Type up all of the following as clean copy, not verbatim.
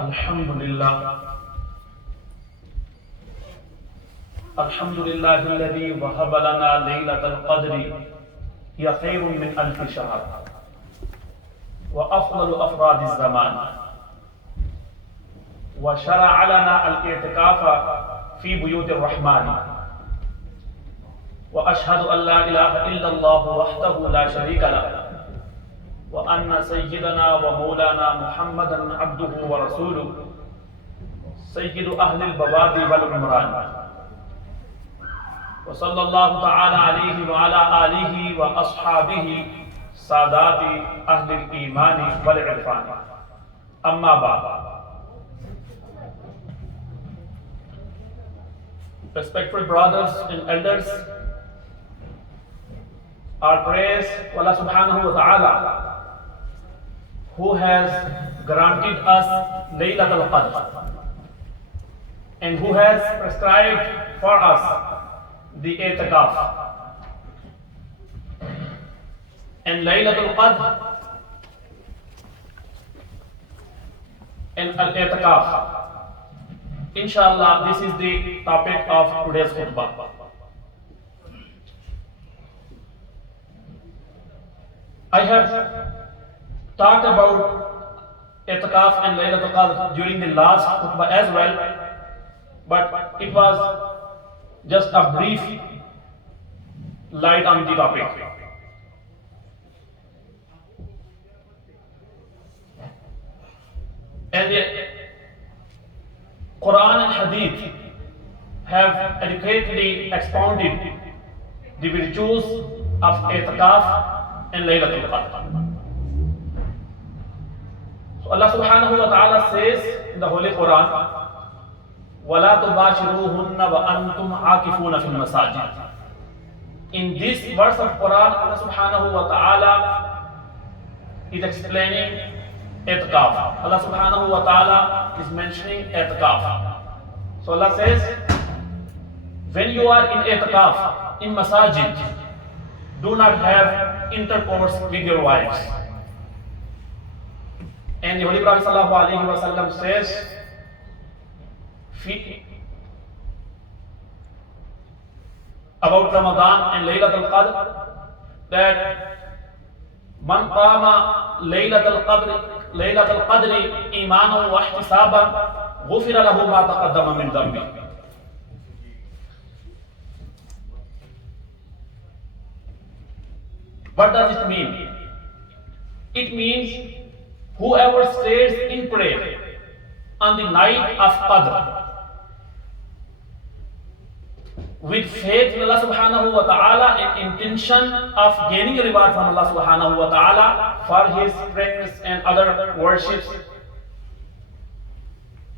الحمد لله الحمد لله الذي وهب لنا ليلة القدر هي خير من ألف شهر وأفضل أفراد الزمان وشرع لنا الاعتكاف في بيوت الرحمن وأشهد أن لا إله إلا الله وحده لا شريك له وأن سيدنا ومولانا محمدا عبده ورسوله سيد أهل البوادي والعمران وصلى الله تعالى عليه وعلى آله وأصحابه سادات أهل الإيمان والعرفان أما بعد. Respectful brothers and elders, our praise to Allah subhanahu wa ta'ala who has granted us Laylatul Qadr and who has prescribed for us the i'tikaf. And Laylatul Qadr and al-i'tikaf, inshallah, this is the topic of today's khutbah. I have talked about i'tikaf and Laylatul Qadr during the last khutbah as well, but it was just a brief light on the topic. And the Quran and Hadith have adequately expounded the virtues of i'tikaf and Laylatul Qadr. So Allah subhanahu wa ta'ala says in the Holy Quran, وَلَا تُبَاشِرُوهُنَّ وَأَنْتُمْ عَاكِفُونَ فِي الْمَسَاجِدِ. In this verse of Quran, Allah subhanahu wa ta'ala is explaining i'tikaf. Allah subhanahu wa ta'ala is mentioning i'tikaf. So Allah says, when you are in i'tikaf, in masajid, do not have intercourse with your wives. And the Holy Prophet sallallahu alaihi wasallam says, about Ramadan and Laylatul Qadr, that man qama Laylatul Qadri imanan wa ihtisaban ghufira lahu ma taqaddama min dhanbi. What does it mean? It means whoever stays in prayer on the night of Qadr with faith in Allah subhanahu wa ta'ala and intention of gaining a reward from Allah subhanahu wa ta'ala for his prayers and other worships,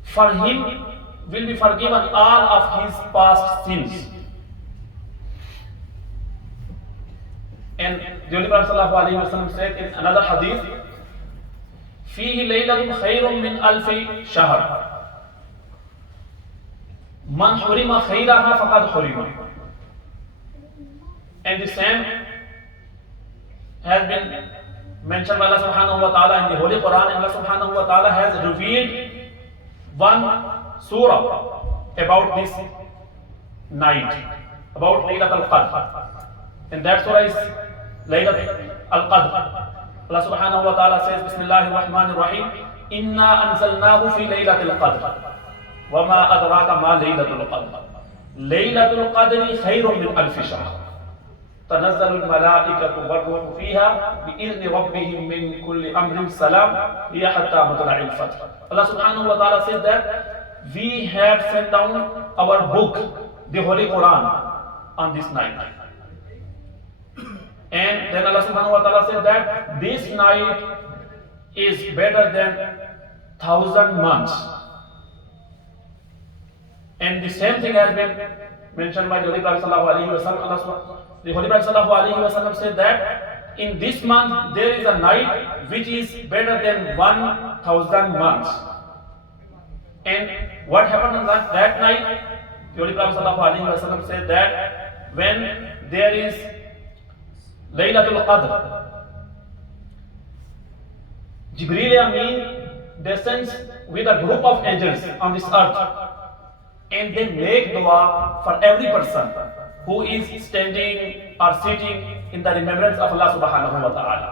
for him will be forgiven all of his past sins. And the Holy Prophet sallallahu alaihi wasallam said in another hadith, فيه ليلة خير من ألف شهر من حرم خيرها فقد حرم. And the same has been mentioned by Allah subhanahu wa ta'ala in the Holy Quran, and Allah subhanahu wa ta'ala has revealed one surah about this night, about Laylatul Qadr, and that surah is Laylatul Qadr. Allah subhanahu wa ta'ala says, Bismillahir Rahmanir Rahim, Inna anzalnahu fi Laylatul Qadr wa ma adraka ma Laylatul Qadr. Laylatul Qadri khayrun min alfi shahr. Tanazzalul malaikatu war-ruhu fiha bi-idhni rabbihim min kulli amrin salam hiya hatta matla'il fajr. Allah subhanahu wa ta'ala says that we have sent down our book, the Holy Quran, on this night. And then Allah subhanahu wa ta'ala said that this night is better than 1,000 months. And the same thing has been mentioned by the Holy Prophet sallallahu alaihi wasallam. The Holy Prophet sallallahu alaihi wasallam said that in this month there is a night which is better than 1,000 months. And what happened on that night? The Holy Prophet sallallahu alaihi wasallam said that when there is Laylatul Qadr, Jibreel Amin descends with a group of angels on this earth, and they make dua for every person who is standing or sitting in the remembrance of Allah subhanahu wa ta'ala.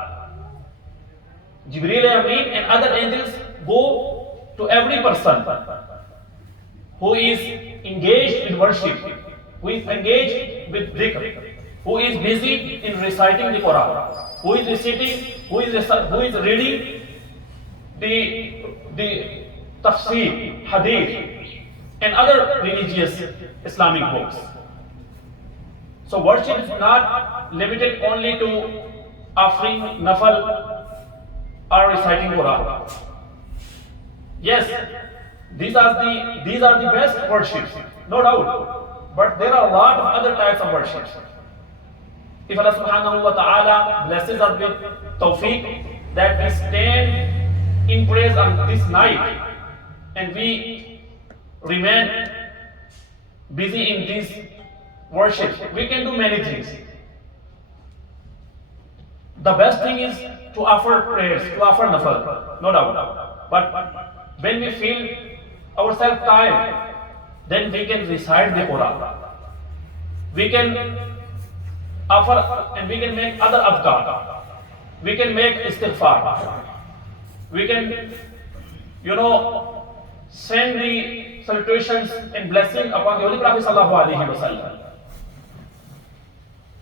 Jibreel Ameen and other angels go to every person who is engaged in worship, who is engaged with dhikr, who is busy in reciting the Quran, who is reciting, who is reading the tafsir, hadith, and other religious Islamic books. So worship is not limited only to offering nafal or reciting Quran. Yes, these are the best worships, no doubt. But there are a lot of other types of worships. If Allah subhanahu wa ta'ala blesses us with tawfiq that we stand in praise on this night and we remain busy in this worship, we can do many things. The best thing is to offer prayers, to offer nafal, no doubt. But when we feel ourselves tired, then we can recite the Quran. We can offer and we can make other adhkar. We can make istighfar. We can, send the salutations and blessing upon the Holy Prophet sallallahu alaihi wasallam.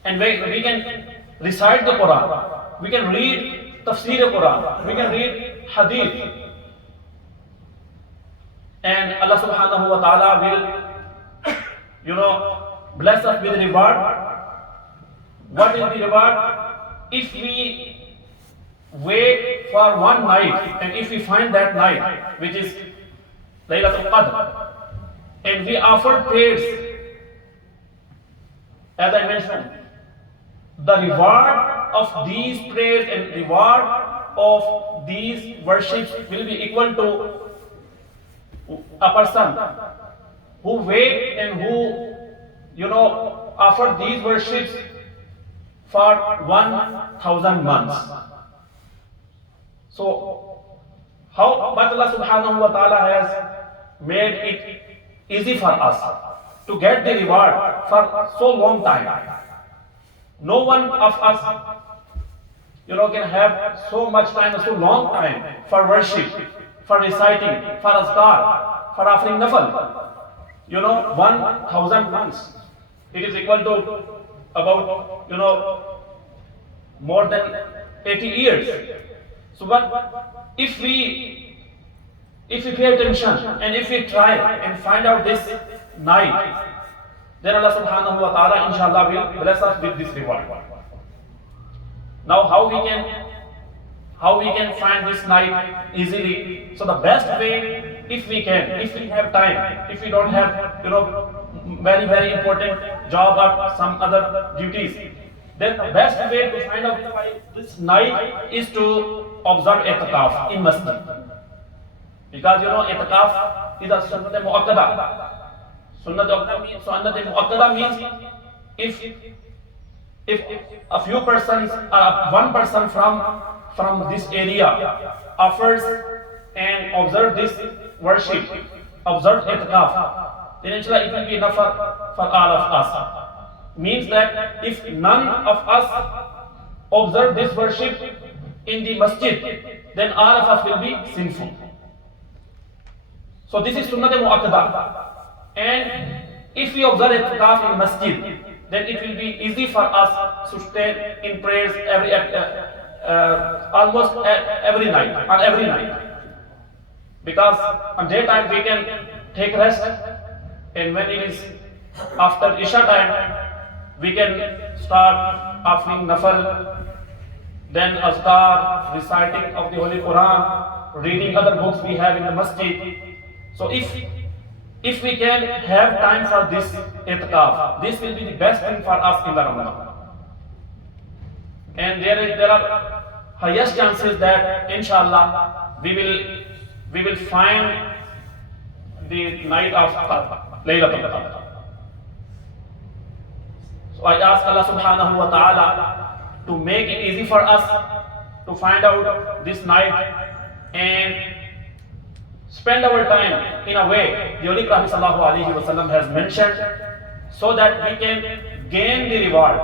And we can recite the Quran. We can read tafsir Quran. We can read hadith. And Allah subhanahu wa ta'ala will, bless us with reward. What is the reward? If we wait for one night, and if we find that night, which is Laylatul Qadr, and we offer prayers, as I mentioned, the reward of these prayers and reward of these worships will be equal to a person who wait and who, offer these worships for 1,000 months. So, how much Allah subhanahu wa ta'ala has made it easy for us to get the reward for so long time. No one of us, can have so much time, so long time for worship, for reciting, for azkar, for offering nafal. 1,000 months. It is equal to about, more than 80 years. So but if we pay attention and if we try and find out this night, then Allah subhanahu wa ta'ala inshallah will bless us with this reward. Now how we can find this night easily? So the best way, if we have time, if we don't have very, very important job or some other duties, then the best way to find out this night is to observe i'tikaf in masjid. Because i'tikaf is a sunnat muakkada. Sunnat muakkada means if a few persons or one person from this area offers and observe this worship, observe i'tikaf, then inshallah it will be enough for all of us. Means that if none of us observe this worship in the masjid, then all of us will be sinful. So this is sunnat muakkada. And if we observe i'tikaf in masjid, then it will be easy for us to stay in prayers almost every night. Because on daytime we can take rest, and when it is after Isha time, we can start offering nafal, then azkar, reciting of the Holy Quran, reading other books we have in the masjid. So if we can have time for this i'tikaf, this will be the best thing for us in the Ramadan. And there are highest chances that inshallah we will find the night of Laylatul Qadr. So I ask Allah subhanahu wa ta'ala to make it easy for us to find out this night and spend our time in a way the Holy Prophet ﷺ has mentioned, so that we can gain the reward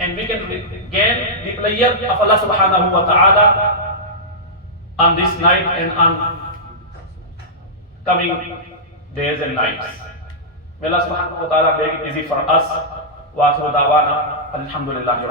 and we can gain the pleasure of Allah subhanahu wa ta'ala on this night and on coming days and nights. May Allah subhanahu wa ta'ala make it easy for us. Wa akhiru da'wana alhamdulillahi.